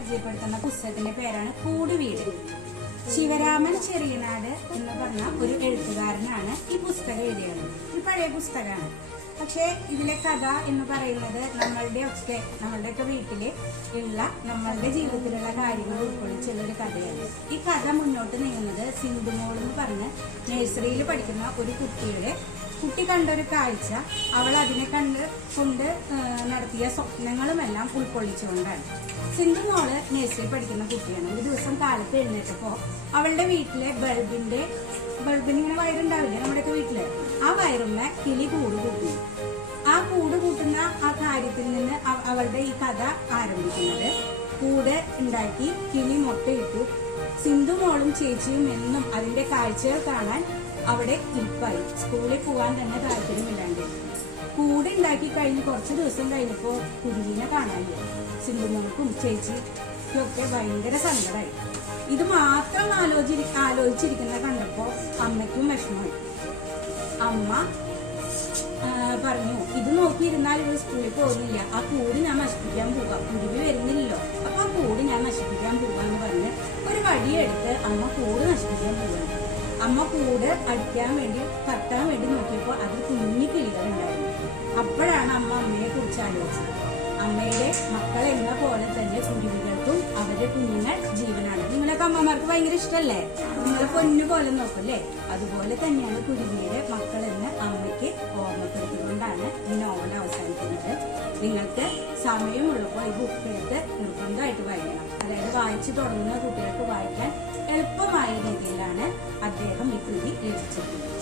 പരിചയപ്പെടുത്തുന്ന പുസ്തകത്തിന്റെ പേരാണ് കൂടുവീട്. ശിവരാമൻ ചെറിയനാട് എന്ന് പറഞ്ഞ ഒരു എഴുത്തുകാരനാണ് ഈ പുസ്തകം എഴുതിയത്. ഒരു പഴയ പുസ്തകമാണ്. പക്ഷേ ഇതിലെ കഥ എന്ന് പറയുന്നത് നമ്മളുടെയൊക്കെ വീട്ടില് ഉള്ള നമ്മളുടെ ജീവിതത്തിലുള്ള കാര്യങ്ങൾ ഉൾക്കൊള്ളിച്ചുള്ള ഒരു കഥയാണ്. ഈ കഥ മുന്നോട്ട് നീങ്ങുന്നത് സിന്ധുമോൾ എന്ന് പറഞ്ഞ് നഴ്സറിയിൽ പഠിക്കുന്ന ഒരു കുട്ടി കണ്ടൊരു കാഴ്ച, അവൾ അതിനെ കൊണ്ട് നടത്തിയ സ്വപ്നങ്ങളുമെല്ലാം ഉൾക്കൊള്ളിച്ചുകൊണ്ടാണ്. സിന്ധുമോള് നഴ്സറി പഠിക്കുന്ന കുട്ടിയാണ്. ഒരു ദിവസം കാലത്ത് എഴുന്നേറ്റപ്പോ അവളുടെ വീട്ടിലെ ബൾബിന് ഇങ്ങനെ വയറുണ്ടാവില്ലേ നമ്മുടെയൊക്കെ വീട്ടില്, ആ വയറുമ്മ കിളി കൂട് കൂട്ടി. ആ കൂട് കൂട്ടുന്ന ആ കാര്യത്തിൽ നിന്ന് അവളുടെ ഈ കഥ ആരംഭിക്കുന്നത്. കൂട് ഉണ്ടാക്കി കിളി മുട്ടയിട്ടു. സിന്ധുമോളും ചേച്ചിയും എന്നും അതിന്റെ കാഴ്ചകൾ കാണാൻ അവിടെ ഇരിപ്പായി. സ്കൂളിൽ പോകാൻ തന്നെ താല്പര്യമില്ലാണ്ട്. കൂട് ഉണ്ടാക്കി കഴിഞ്ഞ് കുറച്ച് ദിവസം കഴിഞ്ഞപ്പോ കുരുവിനെ കാണാനില്ല. സിന്ധുമോൾക്കും ചേച്ചിക്കും ഒക്കെ ഭയങ്കര സങ്കടമായി. ഇത് മാത്രം ആലോചിച്ചിരിക്കുന്ന കണ്ടപ്പോ അമ്മയ്ക്കും വിഷമമായി. അമ്മ പറഞ്ഞു, ഇത് നോക്കിയിരുന്നാൽ ഇവർ സ്കൂളിൽ പോകുന്നില്ല, ആ കൂട് ഞാൻ നശിപ്പിക്കാൻ പോകാം, കുരുവി വരുന്നില്ലല്ലോ, അപ്പൊ ആ കൂട് ഞാൻ നശിപ്പിക്കാൻ പോകാന്ന് പറഞ്ഞ് ഒരു വടിയെടുത്ത് അമ്മ കൂട് നശിപ്പിക്കാൻ പോവുകയാണ്. അമ്മ കൂട് കത്താൻ വേണ്ടി നോക്കിയപ്പോൾ അതിൽ കുഞ്ഞു കിളികളുണ്ടായിരുന്നു. അപ്പോഴാണ് അമ്മ അമ്മയെ കുറിച്ച് ആലോചിച്ചത്. അമ്മയുടെ മക്കൾ എന്ന പോലെ തന്നെ കുരുവികൾക്കും അവരുടെ കുഞ്ഞുങ്ങൾ ജീവനാണ്. നിങ്ങളൊക്കെ അമ്മമാർക്ക് ഭയങ്കര ഇഷ്ടമല്ലേ? നിങ്ങളെ പൊന്നു പോലെ നോക്കല്ലേ? അതുപോലെ തന്നെയാണ് കുരുവിയുടെ മക്കൾ എന്ന് അമ്മയ്ക്ക് ഓർമ്മപ്പെടുത്തിക്കൊണ്ടാണ് ഈ നോവൽ അവസാനിക്കുന്നത്. നിങ്ങൾക്ക് സമയമുള്ളപ്പോൾ ഈ ബുക്ക് എടുത്ത് നിർബന്ധമായിട്ട് വായിക്കണം. അതായത് വായിച്ചു തുടങ്ങുന്ന കുട്ടികൾക്ക് വായിക്കാൻ എളുപ്പമായ രീതിയിലാണ് അദ്ദേഹം ഈ കൃതി രചിച്ചിട്ടുള്ളത്.